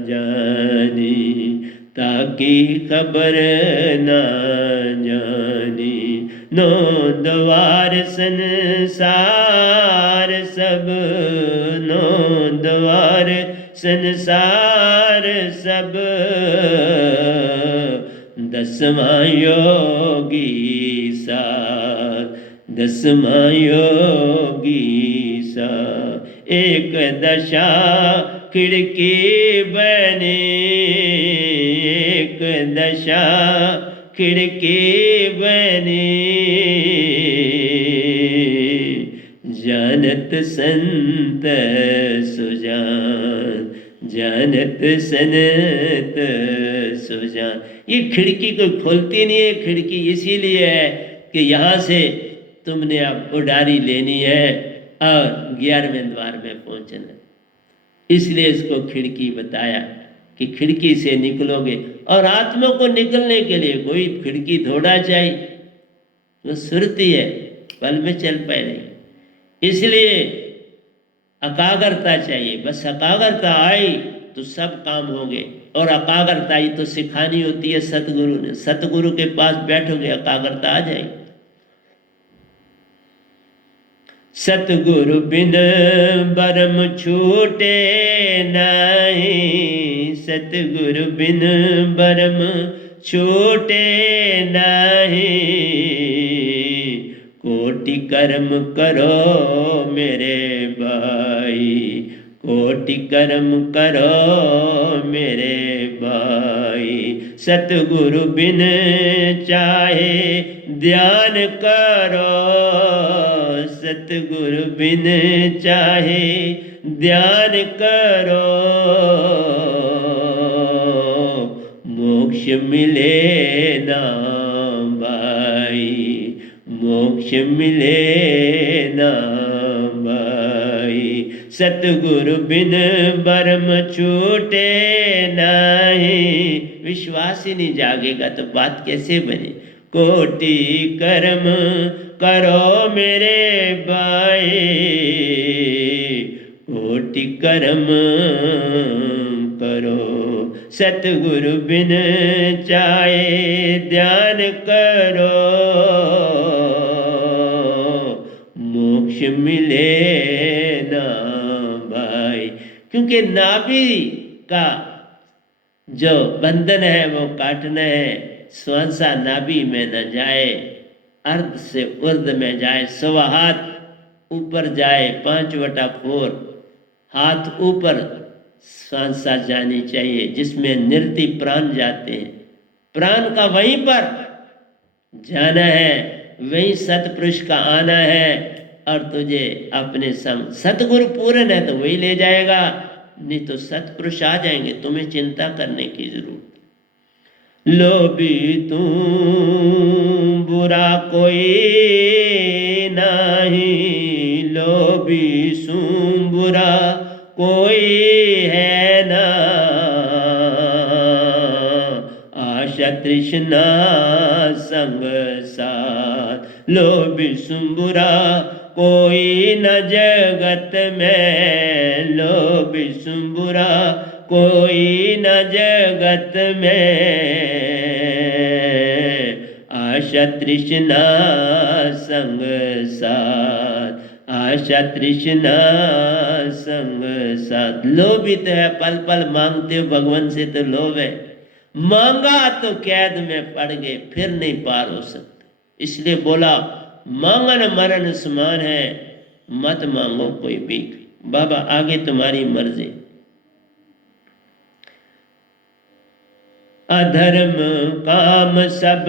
जानी, ताकि खबर ना जानी। 9 द्वार संसार सब, 9 द्वार संसार सब। 10वां योगी साथ, 10वां योगी साथ। एक दशा खिड़की बनी, एक दशा खिड़की बनी। जानत संत सुजान, जानत सनत सुजान। ये खिड़की कोई खोलती नहीं है, खिड़की इसीलिए है कि यहाँ से तुमने अब उडारी लेनी है और 11वें द्वार में पहुँचना। इसलिए इसको खिड़की बताया कि खिड़की से निकलोगे। और आत्मा को निकलने के लिए कोई खिड़की थोड़ा चाहिए, वो सुरती है, पल में चल पाए नहीं। इसलिए एकाग्रता चाहिए, बस एकाग्रता आई तो सब काम होंगे। और एकाग्रता ही तो सिखानी होती है सतगुरु ने। सतगुरु के पास बैठोगे एकाग्रता आ जाएगी। सतगुरु बिन बरम छूटे नहीं, सतगुरु बिन बरम छूटे नहीं। कोटि कर्म करो मेरे भाई, कोटि कर्म करो मेरे भाई। सतगुरु बिन चाहे ध्यान करो, सतगुरु बिन चाहे ध्यान करो, मोक्ष मिले ना भाई, मोक्ष मिले ना भाई। सतगुरु बिन बरम छूटे नहीं, विश्वास ही नहीं जागेगा तो बात कैसे बने। कोटि कर्म करो मेरे भाई, कोटि कर्म करो, सतगुरु बिन चाहे ध्यान करो, मोक्ष मिले ना भाई। क्योंकि नाभि का जो बंधन है वो काटना है, श्वासा नाभि में न जाए, अर्ध से उर्ध में जाए, 1.25 हाथ ऊपर जाए, 5/4 हाथ ऊपर श्वासा जानी चाहिए, जिसमें निर्ति प्राण जाते हैं। प्राण का वहीं पर जाना है, वहीं सतपुरुष का आना है, और तुझे अपने संग सतगुरु पूर्ण है तो वही ले जाएगा, नहीं तो सतपुरुष आ जाएंगे, तुम्हें चिंता करने की जरूरत। लोभी तू बुरा कोई नहीं, लोभी सू बुरा कोई है ना, आशा तृष्णा संग साथ, लोभी सू बुरा कोई न जगत में, लोभी सू बुरा कोई न जगत में, आशा तृष्णा संग साथ, आशा तृष्णा संग साथ। लोभी तो है, पल पल मांगते हो भगवान से तो लोभ है, मांगा तो कैद में पड़ गए, फिर नहीं पार हो सकते। इसलिए बोला मांगन मरण समान है, मत मांगो कोई भीख। बाबा आगे तुम्हारी मर्जी। अधर्म काम सब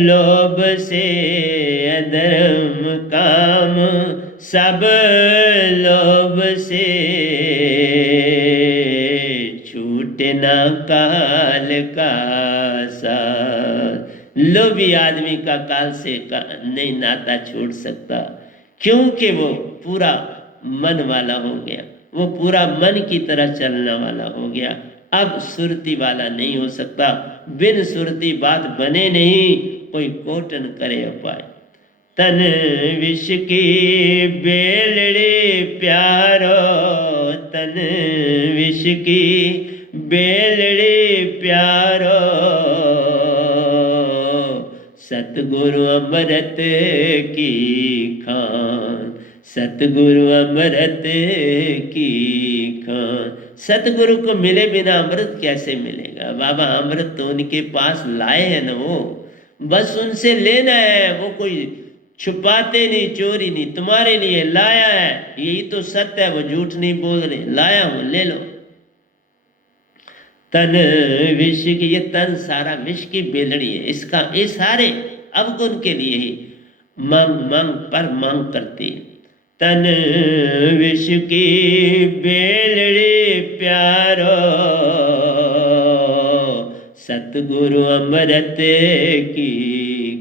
लोभ से, अधर्म काम सब लोभ से, छूटे ना काल का साथ। लोभी आदमी का काल से नहीं नाता छोड़ सकता, क्योंकि वो पूरा मन वाला हो गया, वो पूरा मन की तरह चलने वाला हो गया। अब सुरती वाला नहीं हो सकता, बिन सुरती बात बने नहीं, कोई कोटन करे उपाय। तन विष की बेलड़ी प्यारो, तन विष की बेलड़ी प्यारो, सतगुरु अमृत की खान, सतगुरु अमृत की खान। सतगुरु को मिले बिना अमृत कैसे मिलेगा। बाबा अमृत तो उनके पास लाए हैं ना, वो बस उनसे लेना है, वो कोई छुपाते नहीं, चोरी नहीं, तुम्हारे लिए लाया है, यही तो सत्य है, वो झूठ नहीं बोल रहे, लाया हूं ले लो। तन विष की, ये तन सारा विष की बेलड़ी है, इसका ये सारे अवगुण के लिए ही मांग मांग पर मांग करती है। तन विष की बेलड़ी प्यारो, सतगुरु अमृत की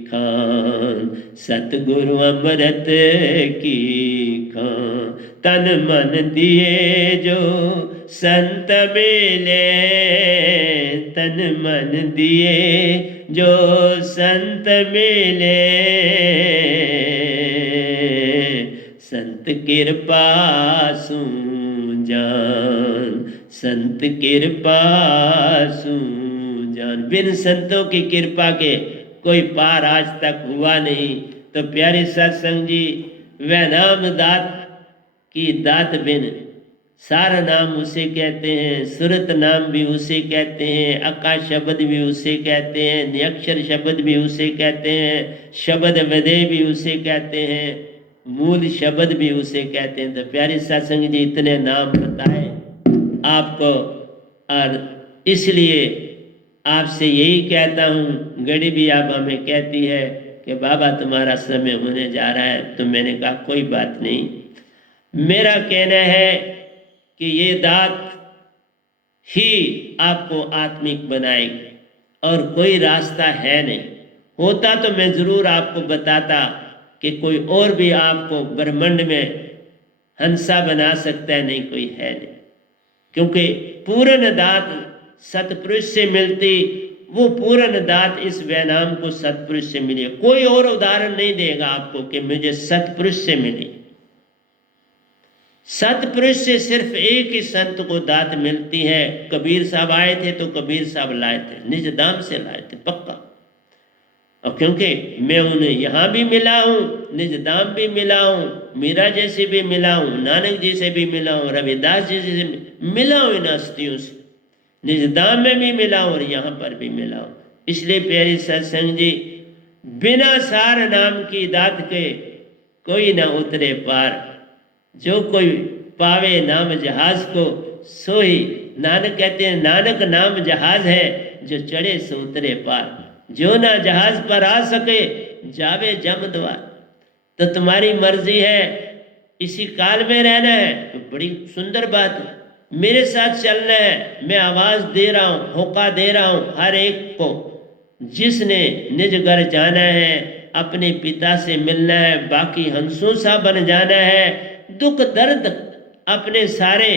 खान, सतगुरु अमृत की खान। तन मन दिए जो संत मिले, तन मन दिए जो संत मिले, संत कृपा सु जान, संत कृपा सु जान। बिन संतों की कृपा के कोई पार आज तक हुआ नहीं। तो प्यारे सत्संग जी, वह नाम दात की दात बिन, सारा नाम उसे कहते हैं, सुरत नाम भी उसे कहते हैं, आकाश शब्द भी उसे कहते हैं, नियक्षर शब्द भी उसे कहते हैं, शब्द वदे भी उसे कहते हैं, मूल शब्द भी उसे कहते हैं। तो प्यारे सत्संग जी, इतने नाम बताए आपको, और इसलिए आपसे यही कहता हूँ, गड़ी भी आप हमें कहती है कि बाबा तुम्हारा समय होने जा रहा है। तो मैंने कहा कोई बात नहीं, मेरा कहना है कि ये दात ही आपको आत्मिक बनाएगी और कोई रास्ता है नहीं। होता तो मैं ज़रूर आपको बताता कि कोई और भी आपको ब्रह्मांड में हंसा बना सकता है, नहीं कोई है नहीं। क्योंकि पूर्ण दात सतपुरुष से मिलती, वो पूर्ण दात इस वैनाम को सतपुरुष से मिली। कोई और उदाहरण नहीं देगा आपको कि मुझे सतपुरुष से मिली। सतपुरुष से सिर्फ एक ही संत को दात मिलती है। कबीर साहब आए थे तो कबीर साहब लाए थे, निज दाम से लाए थे पक्का। और क्योंकि मैं उन्हें यहाँ भी मिला हूँ, निज दाम भी मिला हूँ, मीरा जैसे भी मिला हूँ, नानक जी से भी मिला हूँ, रविदास जी से मिला हूँ, इन हस्तियों से निज दाम में भी मिला हूँ और यहाँ पर भी मिला हूँ। इसलिए प्यारी सत्संग जी, बिना सार नाम की दात के कोई ना उतरे पार। जो कोई पावे नाम जहाज को सोई, नानक कहते हैं नानक नाम जहाज है, जो चढ़े सो उतरे पार। जो ना जहाज पर आ सके जावे जम द्वार। तो तुम्हारी मर्जी है, इसी काल में रहना है तो बड़ी सुंदर बात है, मेरे साथ चलना है। मैं आवाज दे रहा हूँ, होका दे रहा हूँ हर एक को, जिसने निज घर जाना है, अपने पिता से मिलना है, बाकी हंसों सा बन जाना है, दुख दर्द अपने सारे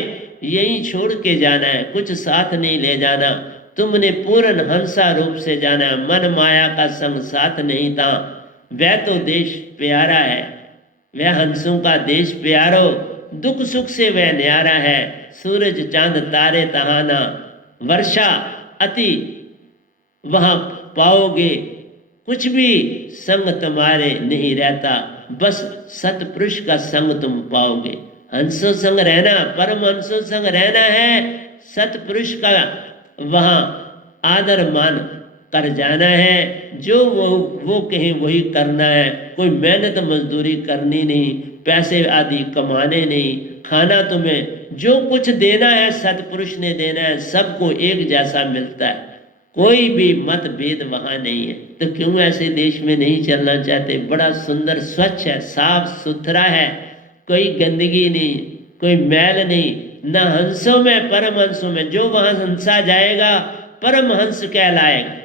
यहीं छोड़ के जाना है, कुछ साथ नहीं ले जाना। तुमने पूर्ण हंसा रूप से जाना, मन माया का संग साथ नहीं था। वह तो देश प्यारा है, वह हंसों का देश प्यारो, दुख सुख से वह न्यारा है। सूरज चांद तारे तहाना, वर्षा अति वहाँ पाओगे, कुछ भी संग तुम्हारे नहीं रहता, बस सतपुरुष का संग तुम पाओगे। हंसों संग रहना, परम हंसों संग रहना है, सतपुरुष का वहाँ आदर मान कर जाना है। जो वो कहें वही करना है। कोई मेहनत मजदूरी करनी नहीं, पैसे आदि कमाने नहीं, खाना तुम्हें जो कुछ देना है सतपुरुष ने देना है, सबको एक जैसा मिलता है, कोई भी मतभेद वहाँ नहीं है। तो क्यों ऐसे देश में नहीं चलना चाहते? बड़ा सुंदर स्वच्छ है, साफ सुथरा है, कोई गंदगी नहीं, कोई मैल नहीं, न हंसों में परम हंसों में। जो वहाँ हंसा जाएगा परम हंस कहलाएगा।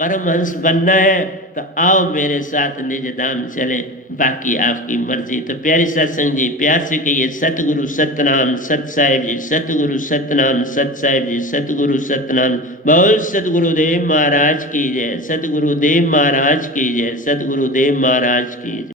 परम हंस बनना है तो आओ मेरे साथ निज धाम चलें, बाकी आपकी मर्जी। तो प्यारी सत्संग जी, प्यार से कहिए सतगुरु सतनाम सत साहिब जी, सतगुरु सतनाम सत साहिब जी, सतगुरु सतनाम। बोल सतगुरुदेव महाराज की जय, सतगुरुदेव महाराज की जय, सतगुरुदेव महाराज की जय।